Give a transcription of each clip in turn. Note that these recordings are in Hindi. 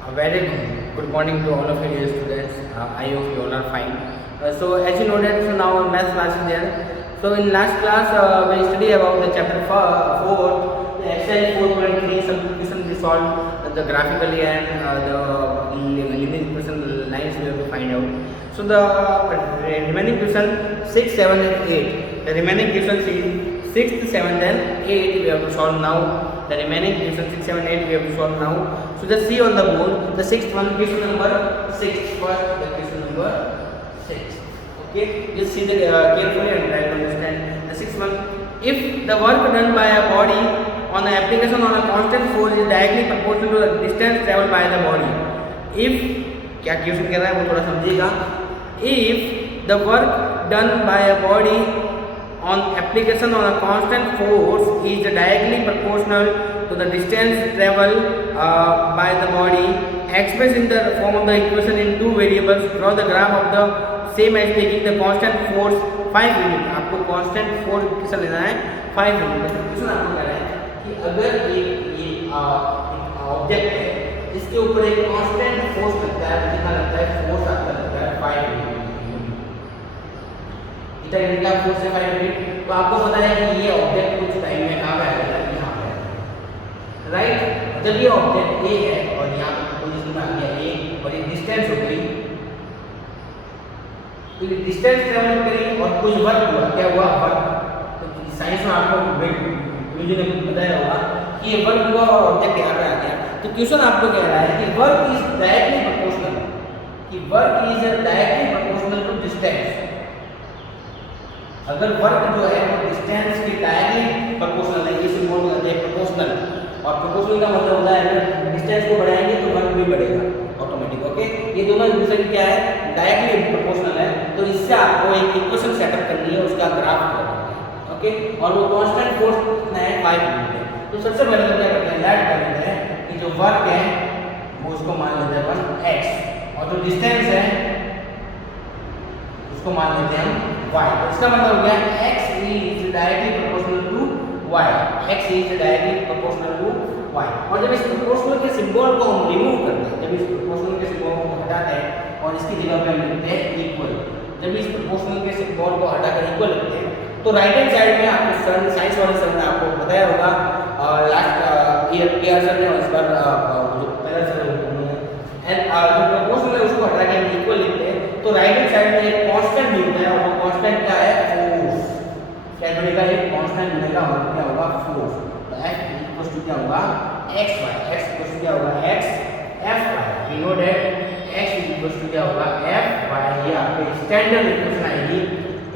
A very good morning to all of you dear students. I hope you all are fine. So as you know that now math class is there. So in last class we study about the chapter 4, the exercise 4.3 subdivision we solved the graphically and the linear equation lines we have to find out. So the remaining question 6, 7 and 8. The remaining questions is 6th, 7th and 8 we have to solve now. The remaining question 6, 7, 8 we have to solve now. So just see on the board the sixth one, question number 6. First, the question number 6. Okay, just see the carefully and try to understand the sixth one. If the work done by a body on the application on a constant force is directly proportional to the distance traveled by the body. If क्या क्वेश्चन कह रहा है वो थोड़ा समझिएगा. If the work done by a body on application on a constant force is directly proportional to the distance traveled by the body, expressed in the form of the equation in two variables. Draw the graph of the same as taking the constant force 5 unit. आपको constant force कितना लेना है 5 यूनिट. मतलब क्वेश्चन आपको कह रहा है कि अगर ये ऑब्जेक्ट है इसके ऊपर एक constant force लगता है, कितना लगता है फोर्स आपका लगता है 5 यूनिट. इतना यूनिट का फोर्स है 5 यूनिट. तो आपको पता है कि ये ऑब्जेक्ट कुछ टाइम में कहाँ पे आएगा, यहाँ पे आएगा, राइट. जब ये ऑब्जेक्ट ए है और यहाँ पे पोजीशन में आ गया ए और ये डिस्टेंस हो गई, तो ये डिस्टेंस ट्रेवल करी और कुछ वर्क हुआ. क्या हुआ? वर्क. तो साइंस में आपको मुझे ने बताया होगा कि ये वर्क हुआ और ऑब्जेक्ट यहाँ पे आ गया. तो क्वेश्चन आपको कह रहा है कि वर्क इज डायरेक्टली प्रोपोर्शनल, कि work is directly proportional to distance. अगर वर्क जो है वो डिस्टेंस के डायरेक्टली प्रोपोर्शनल है, ये सिंबल कहते हैं प्रोपोर्शनल. और प्रोपोर्शनल का मतलब होता है अगर डिस्टेंस को बढ़ाएंगे तो वर्क भी बढ़ेगा ऑटोमेटिक. ओके, ये दोनों एक दूसरे क्या है? डायरेक्टली प्रोपोर्शनल है. तो इससे आपको एक इक्वेशन सेटअप करनी है, उसका ग्राफ करना है. ओके, और वो कांस्टेंट फोर्स कितना है 5 यूनिट है. तो सबसे पहले हम क्या करते हैं, लेट कर लेते हैं कि जो वर्क है वो उसको मान लेते हैं 1x और जो डिस्टेंस है उसको मान लेते हैं हम y. तो इसका मतलब हो गया x is directly proportional to y. x is directly proportional to y. और जब इस प्रोपोर्शनल के सिंबल को हम रिमूव करते हैं, जब इस प्रोपोर्शनल के सिंबल को हटाते हैं और इसकी जगह पे हम लिखते हैं इक्वल. जब इस प्रोपोर्शनल के सिंबल को हटाकर इक्वल लिखते हैं तो राइट हैंड साइड में आपको सर साइंस वाले सर ने आपको बताया होगा लास्ट ईयर सर ने इस बार जो पहला सर एंड जो प्रोपोर्शनल है उसको हटा के हम इक्वल लिखते हैं. तो राइट हैंड साइड में एक कांस्टेंट मिलता है और वो कांस्टेंट क्या है? फोर्स. क्या मिलेगा? एक कांस्टेंट मिलेगा और क्या होगा? फोर्स. तो f इक्वल्स टू क्या होगा? xy. x इक्वल्स टू क्या होगा? x fy. We know that x equals to क्या होगा? fy. ये आपके स्टैंडर्ड इक्वेशन आएगी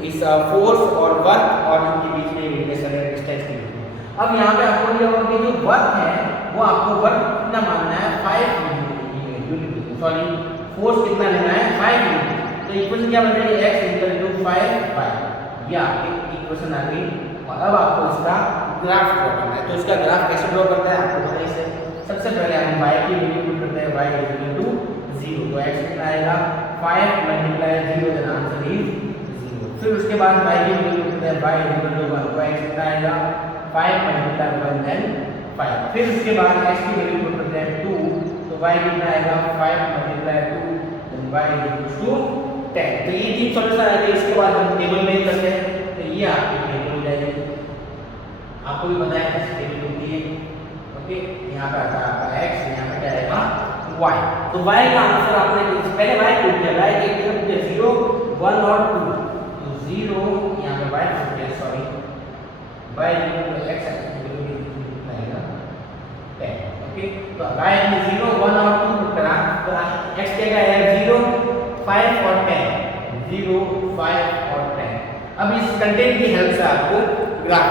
इस फोर्स और वर्क और इनके बीच में रिलेशन है डिस्टेंस के बीच में. अब यहाँ पे आपको ये होगा कि जो वर्क है वो आपको वर्क कितना मानना है? 5 यूनिट. सॉरी, फोर्स कितना लेना है? 5 यूनिट. तो इक्वेशन क्या बन जाएगी? x equal to 5y. ये आपकी इक्वेशन आ गई. और अब आपको इसका ग्राफ ड्रॉ करना है. तो इसका ग्राफ कैसे ड्रॉ करते हैं आपको पता है. इसे सबसे पहले हम y की वैल्यू पुट करते हैं. y equal to 0. तो x कितना आएगा? 5 मल्टीप्लाई 0 देन आंसर इज 0. फिर उसके बाद y की वैल्यू पुट करते हैं. y equal to 1. तो x कितना आएगा? 5 मल्टीप्लाई 1 देन 5. फिर उसके बाद x की वैल्यू पुट करते हैं 2. तो y कितना आएगा? 5 multiply 2 then y equal to 10. तो ये तीन सॉल्यूशन आ गए. इसके बाद हम टेबल में करते हैं. तो ये आपकी टेबल हो जाएगी. आपको भी पता है कैसे टेबल होती है. ओके, यहाँ पे आता है आपका x, यहाँ पे क्या आएगा? y. तो y का आंसर आपने पहले y पुट किया. y के तरफ 0 1 और 2. तो 0 यहाँ पे y पुट किया. Sorry, y equal to x कितना आएगा? 10. ओके, तो y ने 0 1 और 2 पुट करा. तो x क्या आएगा? 0 5 और 10. 0 5 और 10. अब इस कंटेंट की हेल्प से आपको ग्राफ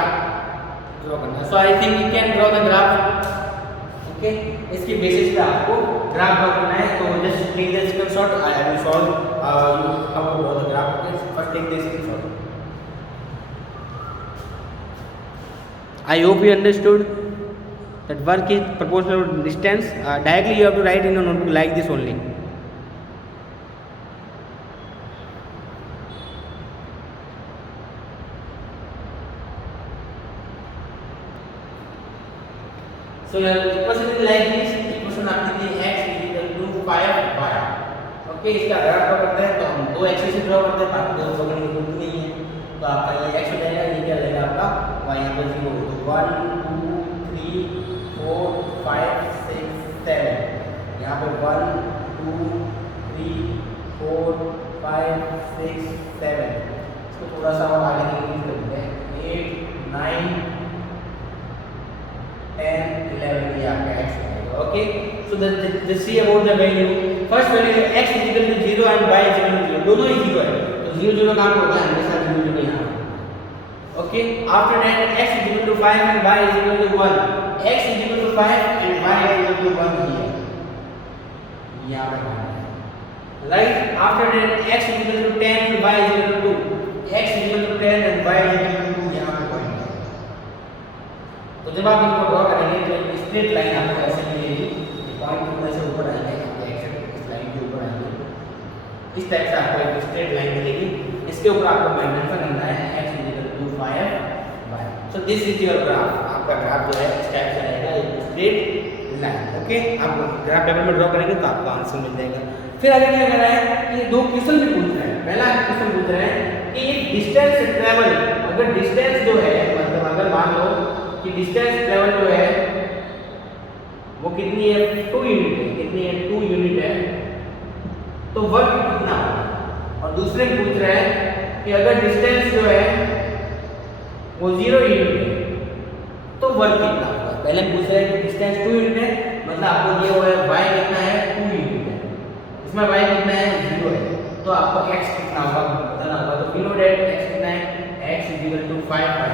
ड्रॉ करना है. So I think you can draw the graph. Okay, इसके बेसिस पे आपको ग्राफ ड्रॉ करना है. तो just take the screenshot. I will solve how to draw the graph. Okay, first take the screenshot. I hope you understood that work is proportional to distance. Directly you have to write in a notebook like this only. So your equation is like this. Equation आपकी थी x is equal 5 y। Okay, इसका ग्राफ ड्रॉ करते हैं तो हम दो एक्सिस ड्रॉ करते हैं, बाकी दो पकड़ने की जरूरत नहीं है। तो आपका ये x हो जाएगा, ये क्या रहेगा आपका y यहाँ पर 0। तो 1 2 3 4 5 6 7, यहाँ पे 1 2 3 4 5 6 7। इसको थोड़ा सा और आगे इंक्रीज कर देते हैं, 8 9 10 11, ये आपका x हो जाएगा। Okay, so the see about the value, first value है x is equal to 0 and y is equal to 0, दोनों ही 0 है, तो 0 0 कहाँ पर होगा, हमेशा 0 0 यहाँ। Okay, after that x is equal to 5 and y is equal to 1, x is equal to 5 and y is equal to 1 here, यहाँ पे right। after that x is equal to 10 and y is equal to 2, x is equal to 10 and y is equal to 2, यहाँ पे पॉइंट है। तो जब आप इनको ड्रॉ करेंगे तो स्ट्रेट लाइन आपको ऐसे मिलेगी, पॉइंट ऊपर से ऊपर आएंगे, इस लाइन के ऊपर आएंगे, इस टाइप से आपको एक स्ट्रेट लाइन मिलेगी। इसके ऊपर आपको मेंशन करना है x is equal to 5 y। So this is your graph, आपका ग्राफ जो है इस टाइप से रहेगा, एक स्ट्रेट लाइन। ओके, आप ग्राफ पेपर में ड्रॉ करेंगे तो आपका आंसर मिल जाएगा। फिर आगे क्या कर रहा है कि दो क्वेश्चन भी पूछ रहे हैं। पहला क्वेश्चन पूछ रहे हैं कि डिस्टेंस ट्रेवल, अगर डिस्टेंस जो है, मतलब अगर मान लो कि डिस्टेंस ट्रेवल जो है वो कितनी है, 2 यूनिट है, कितनी है 2 यूनिट है, तो वर्क कितना होगा। और दूसरे में पूछ रहे हैं कि अगर डिस्टेंस जो है वो 0 यूनिट है तो वर्क कितना होगा। पहले पूछ रहे हैं कि डिस्टेंस 2 यूनिट है, मतलब आपको दिया हुआ है y कितना है 2 यूनिट है, इसमें y कितना है 0 है, तो आपको x कितना होगा बताना होगा। तो वी नो दैट x कितना है, x is equal to 5 y,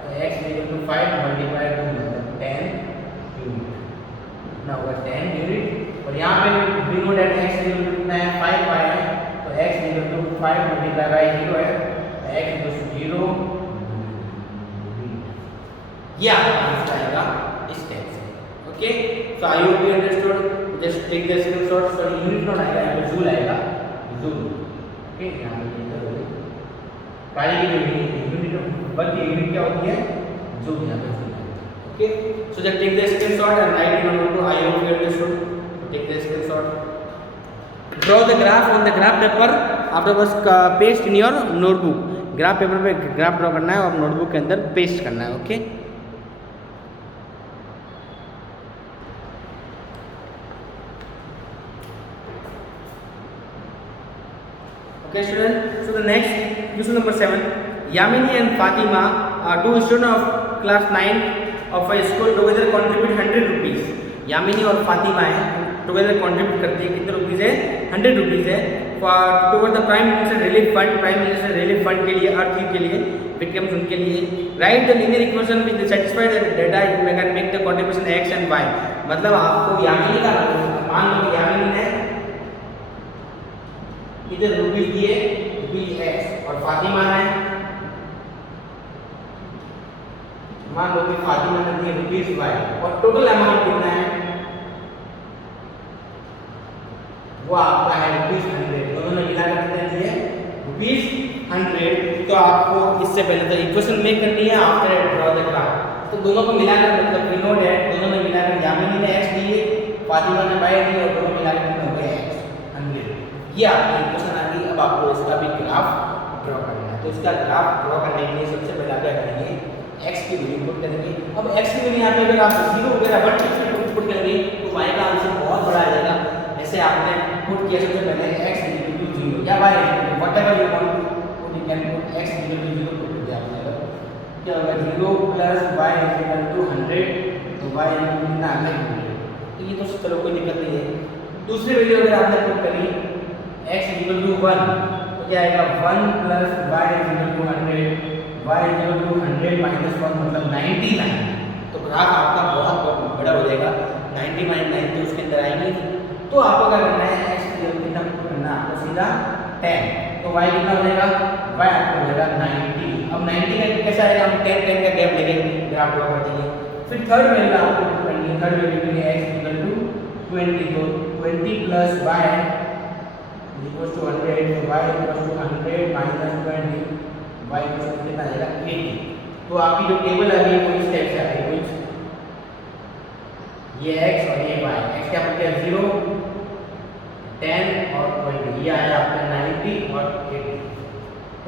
तो x is equal to 5 multiplied 2 मतलब 10 यूनिट, कितना होगा 10 यूनिट। और यहाँ पे we know that x is equal to कितना है 5 y है, तो x is equal to 5 multiplied by 0 है, तो x is equal to 0। ये आपका आंसर आएगा इस टाइप से। Okay, so I hope you understood, just take the screenshot. So unit note आएगा, यहाँ पे जूल आएगा, जूल। ओके, यहाँ पे पाई की यूनिट, बल्कि यूनिट क्या होती है, जूल, यहाँ पे जूल आएगा। Okay, so just take the screenshot and write in note. I hope you understood, take the screenshot, draw the graph on the graph paper after बस paste in your notebook. Graph paper पे ग्राफ ड्रॉ करना है और नोटबुक के अंदर पेस्ट करना है। Okay, okay student, so the next question number 7, Yamini and Fatima are two students of class 9 of a school, together contribute 100 rupees। Yamini और फातिमा है, टुगेदर कंट्रीब्यूट करती है, कितने रुपीज़ है 100 रुपीज़ है toward the prime minister relief fund, prime minister relief fund के लिए, अर्थ के लिए, विक्टिम्स उनके लिए। Right the linear equation which satisfied the data you can make the contribution x and y। मतलब आपको यामिनी का, मान लो यामिनी ने इधर रुपीज दिए, रुपीज x, और फातिमा ने, मान लो कि फातिमा ने दिए रुपीज y, और टोटल अमाउंट कितना है वो आपका है रुपीज 100। दोनों ने मिलाकर कितना दिए रुपीज 100। तो आपको इससे पहले तो इक्वेशन मेक करनी है, आफ्टर ड्रॉ द ग्राफ। तो दोनों को मिलाकर, मतलब वी नो दैट दोनों ने मिलाकर यामिनी ने x दिए, फातिमा ने y दिए, और दोनों मिलाकर कितना हो गया x 100। ये आपकी इक्वेशन आ गई। अब आपको इसका भी ग्राफ ड्रॉ करना है। तो इसका ग्राफ ड्रॉ करने के लिए सबसे पहले क्या करेंगे, x की वैल्यू पुट करेंगे। अब x की वैल्यू यहाँ पे अगर आप 0 वगैरह 1 पुट करेंगे तो y का आंसर बहुत बड़ा आ जाएगा। ऐसे आपने पुट किया सबसे पहले x इक्वल टू 0 या y whatever you want to put, you can put x equal to 0 put दिया आपने। क्या होगा 0 प्लस y इक्वल टू 100, तो y कितना आ गया 100। तो ये तो चलो कोई दिक्कत नहीं है। दूसरी वैल्यू अगर आपने पुट करी x इक्वल टू 1, तो क्या आएगा 1 plus y equal to 100, y equal to 100 minus 1 मतलब 99। तो ग्राफ आपका बहुत बड़ा हो जाएगा, 90 माइनस 9 तो उसके अंदर आएंगे। तो आपको क्या करना है, x की वैल्यू कितना पुट करना है आपको, सीधा 10। तो y कितना हो जाएगा, y आपको हो जाएगा 90। अब 90 का कैसा आएगा, हम 10 10 का गैप लेके ग्राफ ड्रॉ कर देंगे। फिर थर्ड वैल्यू आपको पुट करनी है, थर्ड वैल्यू के लिए x इक्वल टू 20, तो 20 प्लस y इक्वल्स टू 100, तो y equals to 100 minus 20, y equals to कितना आएगा 80। तो आपकी जो टेबल आ रही है वो इस टाइप से आ रही है, ये x और ये y। x क्या हो गया 0, 10 और 20, ये आया आपका 90 और 80।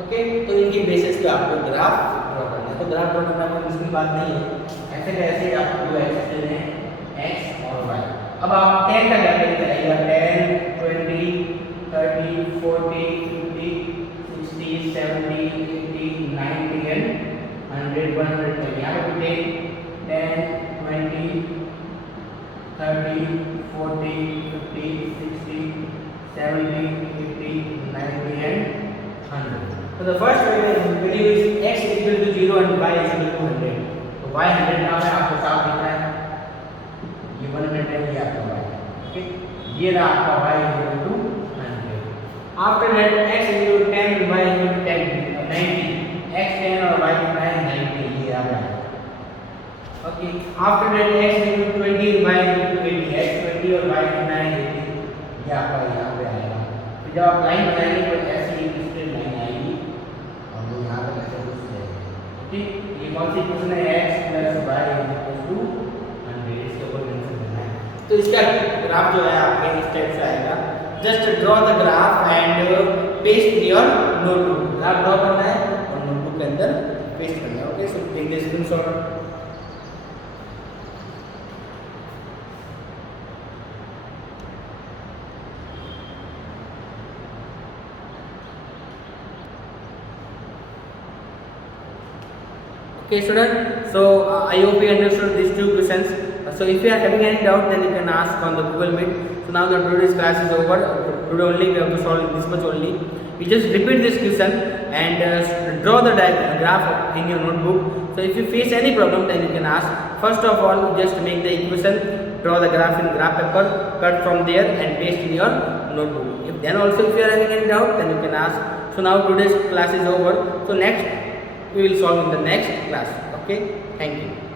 ओके, तो इनकी बेसिस पे आपको ग्राफ ड्रॉ करना है। तो ग्राफ ड्रॉ करना कोई मुश्किल बात नहीं है, ऐसे कैसे आपको दो एक्सिस लेने हैं x और y। अब आप 10 का वैल्यू कराइएगा, 10 20 30 40 50 60 70 80 90 एंड 100 110। यहाँ पे 10 20 30 40 50 60 70 80 90 and 100. So the first value is x is equal to 0 and y is equal to 100. तो y 100 नाम है, आपको साफ दिख रहा है, ये 100 है, ये आपका y। ओके, ये रहा आपका y is equal to 100। After that x is equal to 10 and y is equal to 10 90, x 10 और y कितना है 90, ये आ रहा है। Okay, after that x is equal to 20 and y is equal to 80, x 20 और y कितना है 80, ये आपका यहाँ पे आएगा। तो जब आप लाइन बनाएंगे तो ऐसी एक स्ट्रेट लाइन आएगी और वो यहाँ पे ऐसे घुस जाएगी। ठीक, ये कौन सी इक्वेशन है, x plus y is equal to 100, इसके ऊपर मेंशन करना है। तो इसका ग्राफ जो है आपके इस टाइप से आएगा। Just draw the graph and paste in your notebook. Graph draw करना है और नोटबुक के अंदर पेस्ट करना है। Okay, so take the screenshot. Okay student, so I hope you understood these two questions. So if you are having any doubt, then you can ask on the Google Meet. So now the today's class is over. Today only we have to solve this much only. You just repeat this question and draw the graph in your notebook. So if you face any problem, then you can ask. First of all, just make the equation, draw the graph in graph paper, cut from there and paste in your notebook. Then also if you are having any doubt, then you can ask. So now today's class is over. So next we will solve in the next class. Okay, thank you.